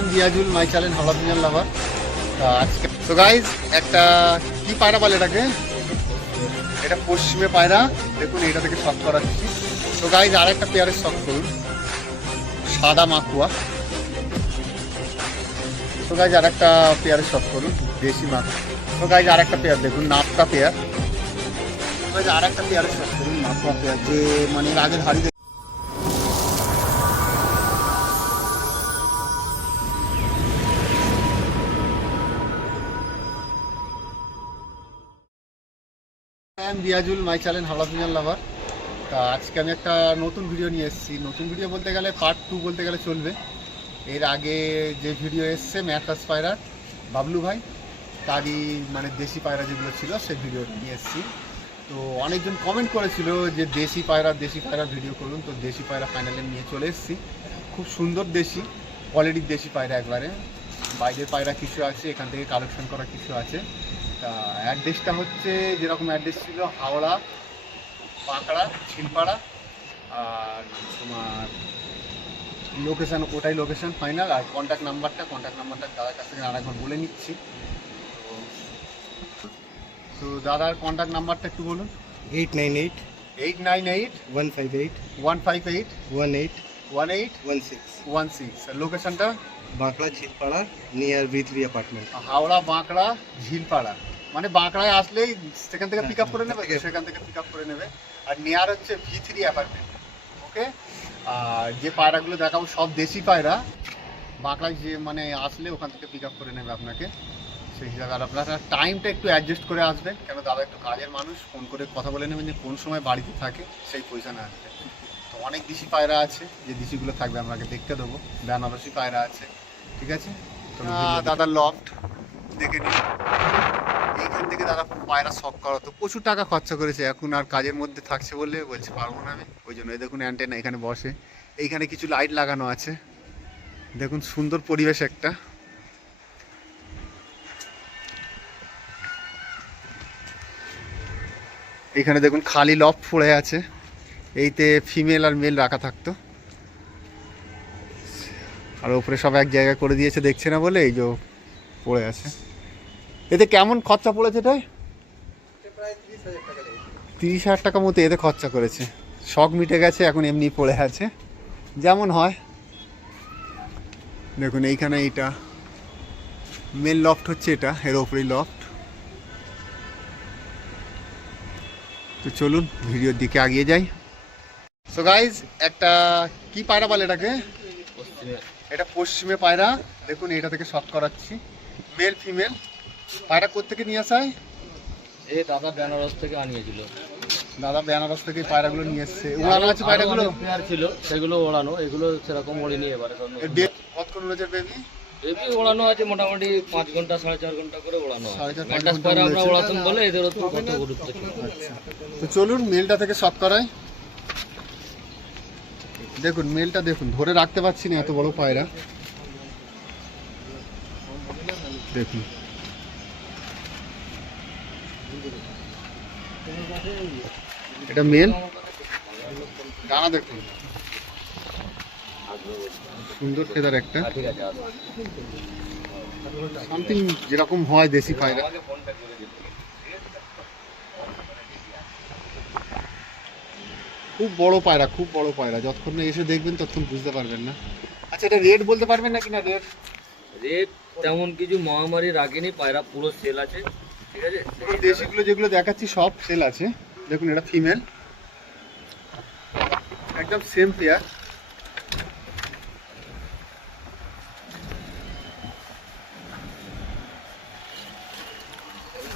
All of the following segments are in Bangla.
I'm Diazul, my channel Halapian Lover. So guys, একটা কি পায়রা বলে এটাকে? এটা পশ্চিমে পায়রা। দেখুন এটা থেকে শক করাচ্ছি। So guys, আরেকটা পেয়ারের শক করুন। সাদা মাকুয়া। So guys, আরেকটা পেয়ারের শক করুন। দেশি মাকুয়া। So guys, আরেকটা পেয়ার দেখুন, নাপকা পেয়ার। So guys, আরেকটা পেয়ারের শক করুন, নাপকা পেয়ার যে মানে আগের হাড়ি দিয়াজুল মাই চ্যানেল হালাপিয়ান লাভার। তা আজকে আমি একটা নতুন ভিডিও নিয়ে এসেছি। নতুন ভিডিও বলতে গেলে পার্ট 2 বলতে গেলে চলবে। এর আগে যে ভিডিও এসছে ম্যাট্রাস পায়রা বাবলু ভাই তারই মানে দেশি পায়রা যেগুলো ছিল সেই ভিডিও নিয়ে এসেছি। তো অনেকজন কমেন্ট করেছিল যে দেশি পায়রা ভিডিও করুন, তো দেশি পায়রা ফাইনালি নিয়ে চলে এসেছি। খুব সুন্দর দেশি কোয়ালিটির দেশি পায়রা, একবারে বাইরের পায়রা কিছু আছে, এখান থেকে কালেকশন করা কিছু আছে। তা অ্যাড্রেসটা হচ্ছে যেরকম অ্যাড্রেস ছিল হাওড়া, বাঁকড়া, ঝিলপাড়া, আর তোমার লোকেশান ওটাই লোকেশান ফাইনাল। আর কন্ট্যাক্ট নাম্বারটা দাদার কাছ থেকে আরেকবার বলে নিচ্ছি। তো দাদার কন্ট্যাক্ট নাম্বারটা একটু বলুন। 898 898 158 158 18 18 16 16। লোকেশানটা Bankra Jhilpara near V3 apartment. Howrah, Bankra, Jhilpara, মানে বাঁকড়ায় আসলেই সেখান থেকে পিক আপ করে নেবে, সেখান থেকে পিক আপ করে নেবে। আর নিয়ার হচ্ছে V3 অ্যাপার্টমেন্ট। ওকে। আর যে পায়রাগুলো দেখাবো সব দেশি পায়রা, বাঁকড়ায় যে মানে আসলে ওখান থেকে পিক আপ করে নেবে আপনাকে সেই হিসাবে। আর আপনারা টাইমটা একটু অ্যাডজাস্ট করে আসবেন, কেন দাদা একটু কাজের মানুষ, ফোন করে কথা বলে নেবেন যে কোন সময় বাড়িতে থাকে সেই পয়সা আসবে। তো অনেক দেশি পায়রা আছে, যে দেশিগুলো থাকবে আপনাকে দেখতে দেবো। বেনারসি পায়রা আছে, ঠিক আছে। দাদা লফট দেখে নিন, এইখান থেকে দাদা পায়রা শখ করাতো, প্রচুর টাকা খরচা করেছে। এখন আর কাজের মধ্যে থাকছে বললে বলছে পারবো না আমি, ওই জন্য দেখুন অ্যান্টেনা এখানে বসে, এইখানে কিছু লাইট লাগানো আছে। দেখুন সুন্দর পরিবেশ একটা। এইখানে দেখুন খালি লফট পড়ে আছে, এইতে ফিমেল আর মেল রাখা থাকতো। আর ওপরে সব এক জায়গায় করে দিয়েছে, দেখছে না বলে এই যে পড়ে আছে। এতে কেমন খরচা পড়েছে? এটাই 30,000 টাকা মতো এতে খরচা করেছে। শখ মিটে গেছে, এখন এমনি পড়ে আছে যেমন হয়। দেখুন এইখানে এইটা মেল লফট হচ্ছে, এটা এর ওপরেই লফট। তো চলুন ভিডিওর দিকে এগিয়ে যাই। সো গাইজ, একটা কি পায়রা বলে এটাকে? এটা পশ্চিমে পায়রা। দেখুন এটা থেকে শক করাচ্ছি, মেল ফিমেল। পায়রা কোত্থেকে নিয়ে আসা? এই দাদা বেনারস থেকে আনিয়েছিল। দাদা বেনারস থেকে পায়রাগুলো নিয়ে এসছে। ওড়ানো আছে পায়রাগুলো? পেয়ার ছিল সেগুলো ওড়ানো, এগুলো সেরকম ওড়েনি এবারে। কতক্ষণ উড়েছে বেবি? বেবি ওড়ানো আছে মোটামুটি 5 ঘন্টা 4.5 ঘন্টা করে ওড়ানো হয়। 4.5 ঘন্টা পরে আমরা ওড়াতাম বলে এদের তো কত গুরুত্ব ছিল। আচ্ছা, তো চলুন মেলটা থেকে শক করাই। দেখুন মেলটা দেখুন, ধরে রাখতে পারছি না, এত বড় পায়রা। দেখুন এটা মেল, ডানা দেখুন সুন্দর ফেদার একটা, সামথিং যেরকম হয় দেশি পায়রা। খুব বড় পায়রা, খুব বড় পায়রা। যতক্ষণ না এসে দেখবেন ততক্ষণ বুঝতে পারবেন না। আচ্ছা, এটা রেট বলতে পারবেন না কিনা? রেট তেমন কিছু মহামারী রাখেনি, পায়রা পুরো সেল আছে, ঠিক আছে। দেশিগুলো যেগুলো দেখাচ্ছি সব সেল আছে। দেখুন এটা ফিমেল, একদম সেম পেয়ার।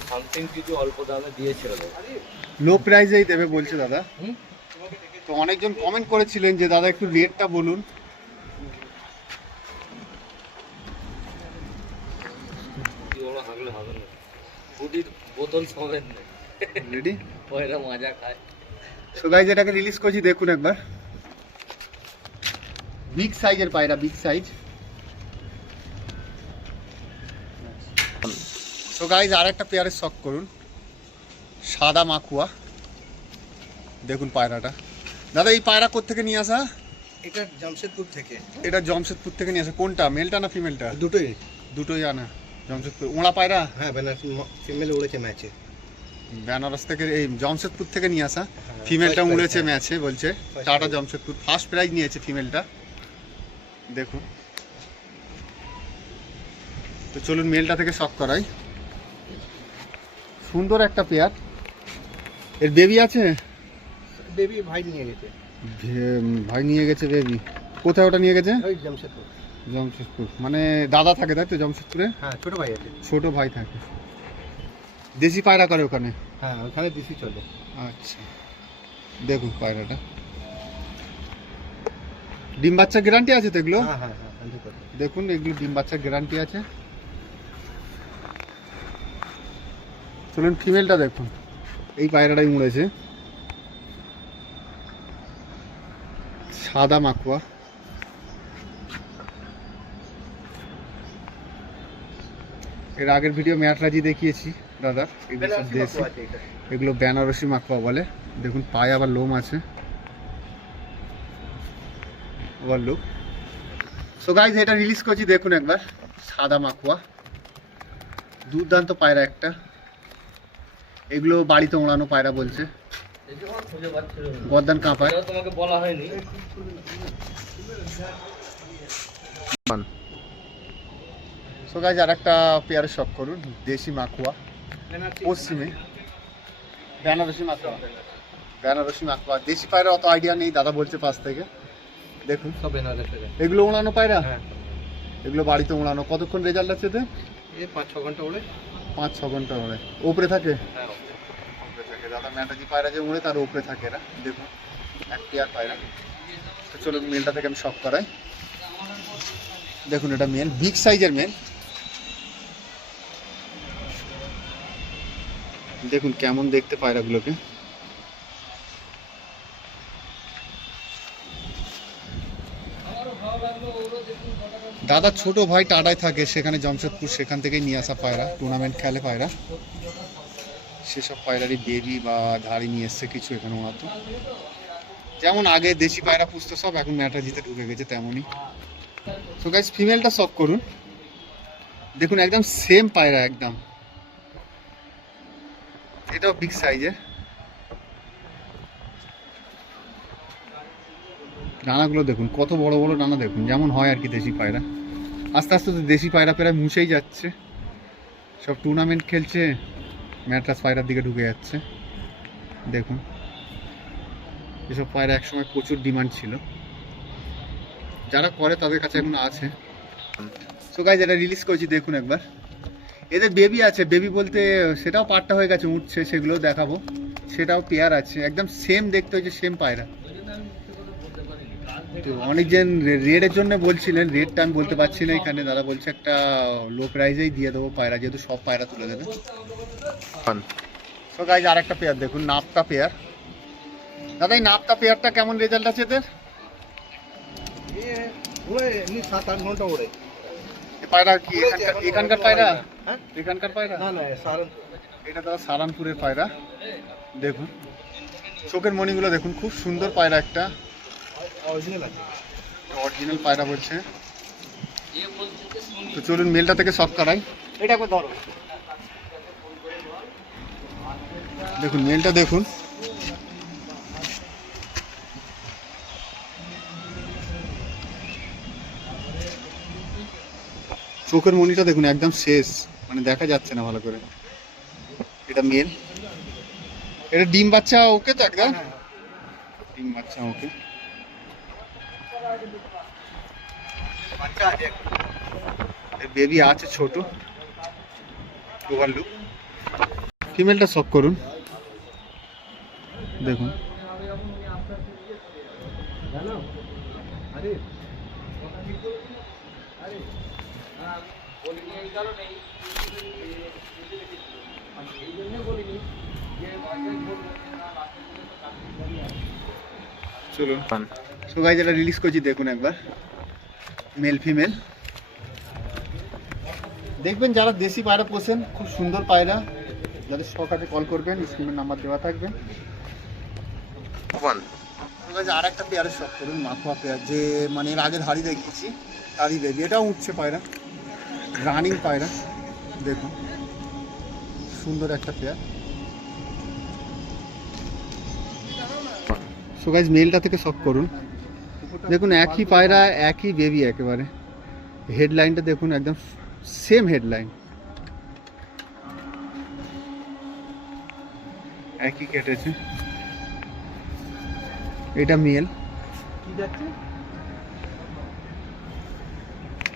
সামথিং কিছু অল্প দামে দিয়েছিল, লো প্রাইসেই দেবে বলছে দাদা। তো অনেকজন কমেন্ট করেছিলেন যে দাদা একটু রেটটা বলুন। বোতল সবেন রেডি পয়রা মজা খায়। সো গাইস, এটাকে রিলিজ করছি, দেখুন একবার। বিগ সাইজের পায়রা, বিগ সাইজ। সো গাইস, আরেকটা পেয়ারের শখ করুন, সাদা মাকুয়া। দেখুন পায়রাটা। দাদা এই পায়রা কোত্থেকে নিয়ে আসা? এটা জামশেদপুর থেকে এটা জমশেদপুর থেকে নিয়ে আসে। কোনটা, মেলটা না ফিমেলটা? দুটোই। দুটোই আনা জামশেদপুর। ওড়া পায়রা হ্যাঁ বেনারসি ফিমেল উড়েছে ম্যাচে। বেনারস থেকে, এই জামশেদপুর থেকে নিয়ে আসা। হ্যাঁ, ফিমেলটা first উড়েছে prize, ম্যাচে বলছে। First tata prize। Jamshedpur first prize নিয়েছে ফিমেলটা, দেখুন। তো চলুন মেলটা থেকে শক করাই। সুন্দর একটা পেয়ার। এর বেবি আছে? বেবি ভাই নিয়ে গেছে। ভাই নিয়ে গেছে বেবি। কোথায় ওটা নিয়ে গেছে? ওই জামশেদপুর। জামশেদপুর, মানে দাদা থাকে তাই তো জামশেদপুরে? হ্যাঁ ছোট ভাই আছে। ছোট ভাই থাকে। দেশি পায়রা করে ওখানে? হ্যাঁ ওখানে দিশি চলে। আচ্ছা, দেখুন পায়রাটা। ডিম বাচ্চা গ্যারান্টি আছে তো এগুলো? হ্যাঁ হ্যাঁ হ্যাঁ 100%। দেখুন এগুলো ডিম বাচ্চার গ্যারান্টি আছে। চলুন ফিমেলটা দেখুন। এই পায়রাটাই উড়েছে, সাদা মাকুয়া। এর আগের ভিডিও ম্যাটরাজি দেখিয়েছি দাদা। এগুলো সব বেনারসি দেশি, মাকুয়া আছে এটা। এগুলো বেনারসি মাকুয়া বলে। দেখুন পায়ে আবার লোম আছে, আবার লোক। সো গাইজ এটা রিলিজ করছি, দেখুন একবার। সাদা মাকুয়া, দুর্দান্ত পায়রা একটা। এগুলো বাড়িতে ওড়ানো পায়রা বলছে। দেখি আমার খুঁজে পাচ্ছিল না। গর্দান কাঁপায়। এটা তোমাকে বলা হয়নি। সো গাইজ আর একটা পেয়ারে শখ করুন, দেশি মাকুয়া, পশ্চিমে বেনারসি মাকুয়া। বেনারসি মাকুয়া দেশি পায়রা অত আইডিয়া নেই, দাদা বলছে পাশ থেকে। দেখুন সব বেনারসি। এগুলো ওড়ানো পায়রা। হ্যাঁ এগুলো বাড়িতে ওড়ানো। কতক্ষণ রেজাল্ট আছে এতে? এই 5-6 ঘন্টা উড়ে। 5-6 ঘন্টা ওড়ে। উপরে থাকে? হ্যাঁ উপরে থাকে। দাদা ম্যাটাজি পায়রা যে উড়ে তার উপরে থাকে এরা। দেখুন এক পেয়ার পায়রা। তো চলুন মেলটা থেকে আমি শখ করাই। দেখুন এটা মেল, বিগ সাইজের মেল। দেখুন কেমন দেখতে পায়রাগুলোকে। দাদা ছোট ভাই টাটায় থাকে, সেখানে জামশেদপুর, সেখান থেকেই নিয়ে আসা পায়রা। টুর্নামেন্ট খেলে পায়রা, সেসব পায়রারই বেবি বা ধাড়ি নিয়ে এসছে কিছু এখানে ওনাতো। যেমন আগে দেশি পায়রা পুষতো সব, এখন ম্যাটাজিতে ঢুকে গেছে তেমনই। তো গাইস ফিমেলটা শখ করুন। দেখুন একদম সেম পায়রা একদম। এটাও বিগ সাইজের। ডানাগুলো দেখুন কত বড় বড় ডানা, দেখুন যেমন হয় আর কি দেশি পায়রা। আস্তে আস্তে তো দেশি পায়রা প্রায় মুছেই যাচ্ছে, সব টুর্নামেন্ট খেলছে, ম্যাট্রাস পায়রার দিকে ঢুকে যাচ্ছে। দেখুন এসব পায়রা একসময় প্রচুর ডিমান্ড ছিল, যারা করে তাদের কাছে এখন আছে। সো গাইজ এটা রিলিজ করছি, দেখুন একবার। এদের বেবি আছে, বেবি বলতে সেটাও পাট্টা হয়ে গেছে, উঠছে, সেগুলোও দেখাবো। সেটাও পেয়ার আছে, একদম সেম দেখতে হয়েছে, সেম পায়রা। তো অনেকজন রেডের জন্য বলছিলেন, রেডটা আমি বলতে পারছি না এখানে। দাদা বলছে একটা লো প্রাইজেই দিয়ে দেবো পায়রা, যেহেতু সব পায়রা তুলে দেবে। সো গাইজ আর একটা পেয়ার দেখুন, নাপতা পেয়ার। দাদা এই নাপতা পেয়ারটা কেমন রেজাল্ট আছে এদের? উড়ে এমনি 7-8 ঘন্টা উড়ে। এই পায়রা কি উড়েছে, এখন এখানকার ওরকম পায়রা? হয় না। হ্যাঁ? এখানকার পায়রা? না না সারন। এটা দাদা সারানপুরের পায়রা। দেখুন চোখের মণিগুলো দেখুন, খুব সুন্দর পায়রা একটা। অরিজিনাল আছে। অরিজিনাল পায়রা বলছে। তো চলুন মেলটা থেকে শখ করাই। এটা একবার ধরো। দেখুন মেলটা দেখুন, চোখের মণিটা দেখুন একদম শেষ, মানে দেখা যাচ্ছে না ভালো করে। এটা মেল। এটা ডিম বাচ্চা ওকে তো একদম? ডিম বাচ্চা ওকে। বাচ্চা আছে। বেবি আছে ছোট, ওভারলুক। ফিমেলটা শখ করুন, দেখুন। আরে চলুন সো গাইজ এটা রিলিজ করছি, দেখুন একবার। মেল ফিমেল দেখবেন। যারা দেশি পায়রা পোষেন, খুব সুন্দর পায়রা, যাদের শখ আছে কল করবেন, স্ক্রিনের নাম্বার দেওয়া থাকবে। গাইস আর একটা পেয়ারের শখ করুন, মাখোয়া পেয়ার, যে মানে এর আগের হাড়ি দেখিয়েছি তারই বেবি। এটাও উঠছে পায়রা, রানিং পায়রা, দেখুন সুন্দর একটা পেয়ার। সো গাইস মেলটা থেকে শখ করুন, দেখুন একই পায়রা একই বেবি, একেবারে হেডলাইনটা দেখুন একদম সেম হেডলাইন, একই কেটেছে। এটা মেল, কি যাচ্ছে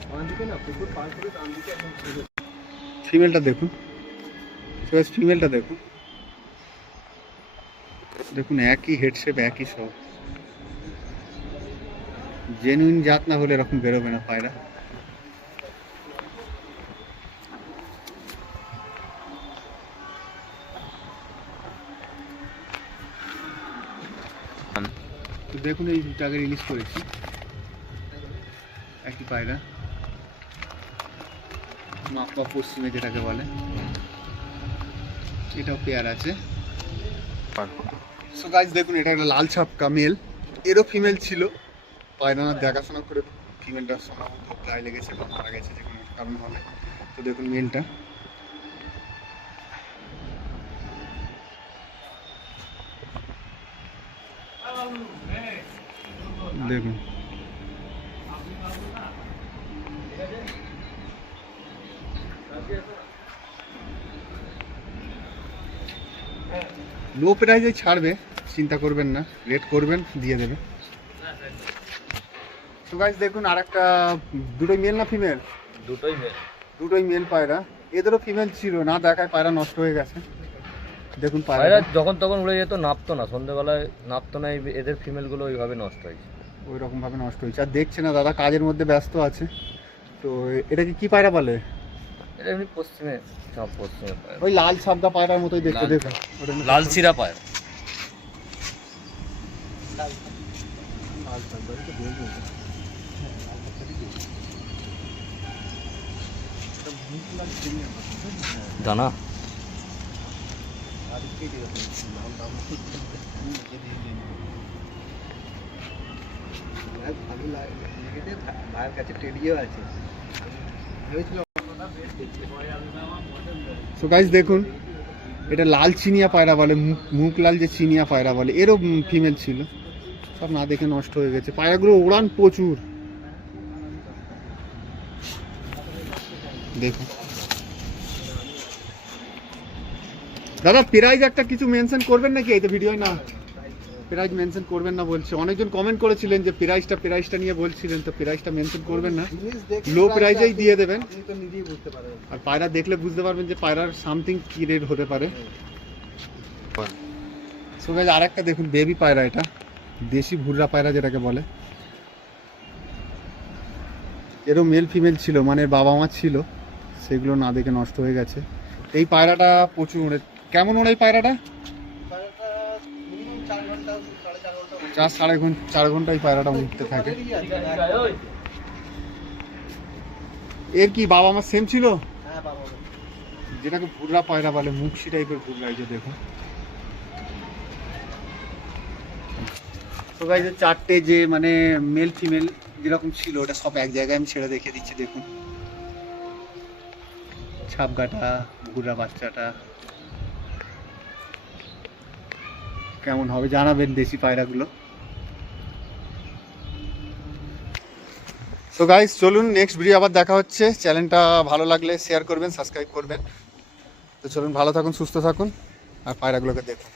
বাঁ দিকে না, পুকুর পার করে ডান দিকে একদম সোজা। ফিমেলটা দেখুন, ফিমেলটা দেখুন, দেখুন একই হেড শেপ একই সব। জেনুইন জাত না হলে এরকম বেরোবে না পায়রা। তো দেখুন এই দুটাকে রিলিজ করেছি, একই পায়রা, মাপা পশ্চিমে যেটাকে বলে, এটাও পেয়ার আছে। সো গাইস দেখুন এটা একটা লাল ছাপকা মেল, এরও ফিমেল ছিল, পায়রা দেখাশোনা করে ফিমেলটার সম্ভবত গায়ে লেগেছে বা মারা গেছে যে কোনো কারণ হবে। তো দেখুন মেলটা, দেখুন লো প্রাইজে ছাড়বে, চিন্তা করবেন না, রেট করবেন দিয়ে দেবে। তো গাইস দেখুন আর একটা, দুটোই মেল না ফিমেল? দুটোই মেল। দুটোই মেল পায়রা, এদেরও ফিমেল ছিল, না দেখায় পায়রা নষ্ট হয়ে গেছে। দেখুন পায়রা পায়রা যখন তখন উড়ে যেত, নাপতো না, সন্ধ্যেবেলায় নাপতো না, এদের ফিমেলগুলো ওইভাবে নষ্ট হয়েছে। ওই রকম ভাবে নষ্ট হয়েছে, আর দেখছে না দাদা, কাজের মধ্যে ব্যস্ত আছে। তো এটাকে কি পায়রা বলে? এটা এমনি পশ্চিমে, সব পশ্চিমে পায়রা। ওই লাল ছাপদা পায়রার মতোই দেখতে, লাল- দেখুন ওটা কিন্তু লাল চিরা পায়রা। লাল ছাপদা, এটা বলবো এটা। এটা মুখ লাল চিনি আমার। দানা আর কে দিয়ে দেবে? লাল দাম তো মুখে দিয়ে দিয়ে নেবে। ভালো লেগেছে, ভাইয়ের কাছে টেডিও আছে, ভেবেছিল সো গাইস দেখুন এটা লাল চিনিয়া পায়রা বলে, মুখ লাল যে চিনিয়া পায়রা বলে, এরও ফিমেল ছিল, সব না দেখে নষ্ট হয়ে গেছে। পায়রাগুলো ওড়ান প্রচুর, দেখুন দাদা প্রাইজ একটা কিছু মেনশন করবেন নাকি এই তো ভিডিও? না প্রাইজ মেনশন করবেন না বলছে, অনেকজন কমেন্ট করেছিলেন যে প্রাইজটা নিয়ে বলছিলেন, তো প্রাইজটা মেনশন করবেন না, জিনিস দেখে লো প্রাইজেই দিয়ে দেবেন। আপনি তো নিজেই বুঝতে পারবেন। আর পায়রা দেখলে বুঝতে পারবেন যে পায়রার সামথিং কি রেট হতে পারে। সো গাইস আরেকটা দেখুন বেবি পায়রা, এটা দেশি ভুররা পায়রা যেটাকে বলে, এরও মেল ফিমেল ছিল, মানে বাবা মা ছিল, সেগুলো না দেখে নষ্ট হয়ে গেছে। এই পায়রাটা প্রচুর ওড়ে। কেমন ওড়ে এই পায়রাটা? পায়রাটা মিনিমাম 4 ঘন্টা 4.5 ঘন্টা 4 ঘন্টা এই পায়রাটা উঠতে থাকে। হ্যাঁ এর কি বাবা মা সেম ছিল? বাবা, যেটাকে ভুররা পায়রা বলে, মুখশি টাইপের ভুররা, এই যে দেখুন। তো গাইস চারটে যে মানে মেল ফিমেল যেরকম ছিল, ওটা সব এক জায়গায় আমি ছেড়ে দেখিয়ে দিচ্ছি, দেখুন ছাপগাটা, ভুররা বাচ্চাটা কেমন হবে জানাবেন, দেশি পায়রাগুলো। তো গাইস চলুন নেক্সট ভিডিও আবার দেখা হচ্ছে। চ্যানেলটা ভালো লাগলে শেয়ার করবেন, সাবস্ক্রাইব করবেন। তো চলুন, ভালো থাকুন, সুস্থ থাকুন, আর পায়রাগুলোকে দেখুন।